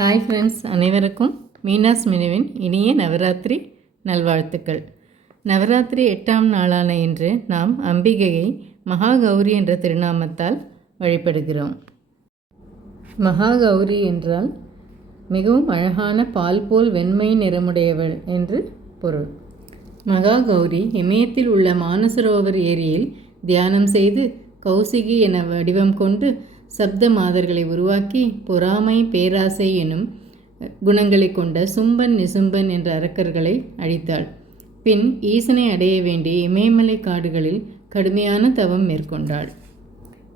Hi friends, அனைவருக்கும் மீனாஸ் மெனுவின் இனிய நவராத்திரி நல்வாழ்த்துக்கள். நவராத்திரி 8ஆம் நாளான இன்று நாம் அம்பிகையை மகாகௌரி என்ற திருநாமத்தால் வழிபடுகிறோம். மகாகௌரி என்றால் மிகவும் அழகான பால் போல் வெண்மை நிறமுடையவள் என்று பொருள். மகாகௌரி இமயத்தில் உள்ள மானசரோவர் ஏரியில் தியானம் செய்து கௌசிகி என வடிவம் கொண்டு சப்த மாதர்களை உருவாக்கி பொறாமை பேராசை எனும் குணங்களை கொண்ட சும்பன் நிசும்பன் என்ற அரக்கர்களை அழித்தாள். பின் ஈசனை அடைய வேண்டி இமயமலை காடுகளில் கடுமையான தவம் மேற்கொண்டாள்.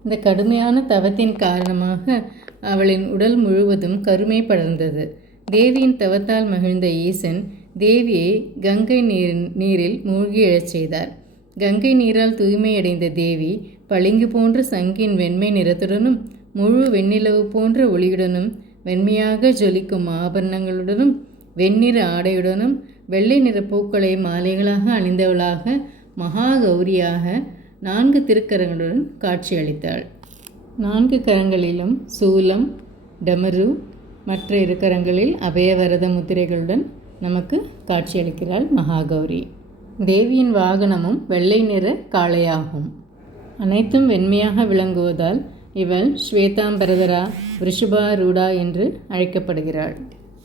இந்த கடுமையான தவத்தின் காரணமாக அவளின் உடல் முழுவதும் கருமை படர்ந்தது. தேவியின் தவத்தால் மகிழ்ந்த ஈசன் தேவியை கங்கை நீரில் மூழ்கி எழச் செய்தார். கங்கை நீரால் தூய்மையடைந்த தேவி பளிங்கு போன்ற சங்கின் வெண்மை நிறத்துடனும் முழு வெண்ணிலவு போன்ற ஒளியுடனும் வெண்மையாக ஜொலிக்கும் ஆபரணங்களுடனும் வெண்ணிற ஆடையுடனும் வெள்ளை நிற பூக்களை மாலைகளாக அணிந்தவளாக மகாகௌரியாக 4 திருக்கரங்களுடன் காட்சியளித்தாள். 4 கரங்களிலும் சூலம், டமரு, மற்ற 2 கரங்களில் அபயவரத முத்திரைகளுடன் நமக்கு காட்சியளிக்கிறாள் மகாகௌரி. தேவியின் வாகனமும் வெள்ளை நிற காளையாகும். அனைத்தும் வெண்மையாக விளங்குவதால் இவள் ஸ்வேதாம்பரதரா விருஷபாரூடா என்று அழைக்கப்படுகிறாள்.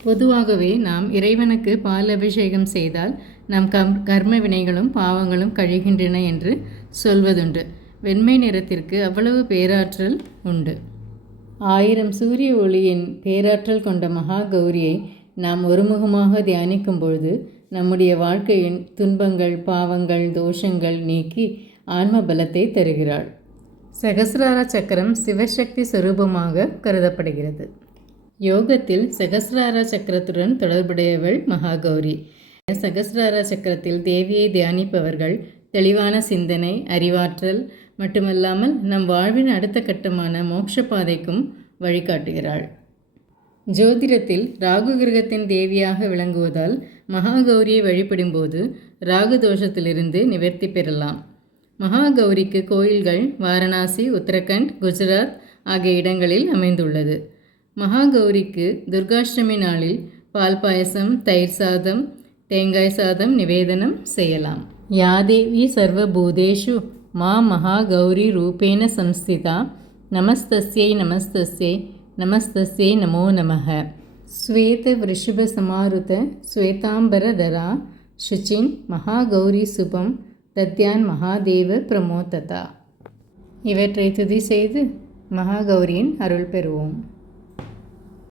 பொதுவாகவே நாம் இறைவனுக்கு பால் அபிஷேகம் செய்தால் நம் கர்ம வினைகளும் பாவங்களும் கழிகின்றன என்று சொல்வதுண்டு. வெண்மை நிறத்திற்கு அவ்வளவு பேராற்றல் உண்டு. 1000 சூரிய ஒளியின் பேராற்றல் கொண்ட மகாகௌரியை நாம் ஒருமுகமாக தியானிக்கும் பொழுது நம்முடைய வாழ்க்கையின் துன்பங்கள், பாவங்கள், தோஷங்கள் நீக்கி ஆன்ம பலத்தை தருகிறாள். சகசிரார சக்கரம் சிவசக்தி சொரூபமாக கருதப்படுகிறது. யோகத்தில் சகசிரார சக்கரத்துடன் தொடர்புடையவள் மகாகௌரி. சகசிரார சக்கரத்தில் தேவியை தியானிப்பவர்கள் தெளிவான சிந்தனை, அறிவாற்றல் மட்டுமல்லாமல் நம் வாழ்வின் அடுத்த கட்டமான மோட்ச பாதைக்கும் வழிகாட்டுகிறாள். ஜோதிடத்தில் ராகு கிரகத்தின் தேவியாக விளங்குவதால் மகாகௌரியை வழிபடும்போது ராகு தோஷத்திலிருந்து நிவர்த்தி பெறலாம். மகாகௌரிக்கு கோயில்கள் வாரணாசி, உத்தரகண்ட், குஜராத் ஆகிய இடங்களில் அமைந்துள்ளது. மகாகௌரிக்கு துர்காஷ்டமி நாளில் பால் பாயசம், தயிர் சாதம், தேங்காய் சாதம் நிவேதனம் செய்யலாம். யாதேவி சர்வபூதேஷு மா மகாகௌரி ரூபேண சம்ஸ்திதா நமஸ்தஸ்யை நமஸ்தஸ்யை நமஸ்தஸ்யை நமோ நமः. ஸ்வேத விருஷப சமாருத ஸ்வேதாம்பரதரா சுச்சின் மகாகௌரி சுபம் தத்யான் மகாதேவ பிரமோததா. இவற்றை துதி செய்து மகாகௌரியின் அருள் பெறுவோம்.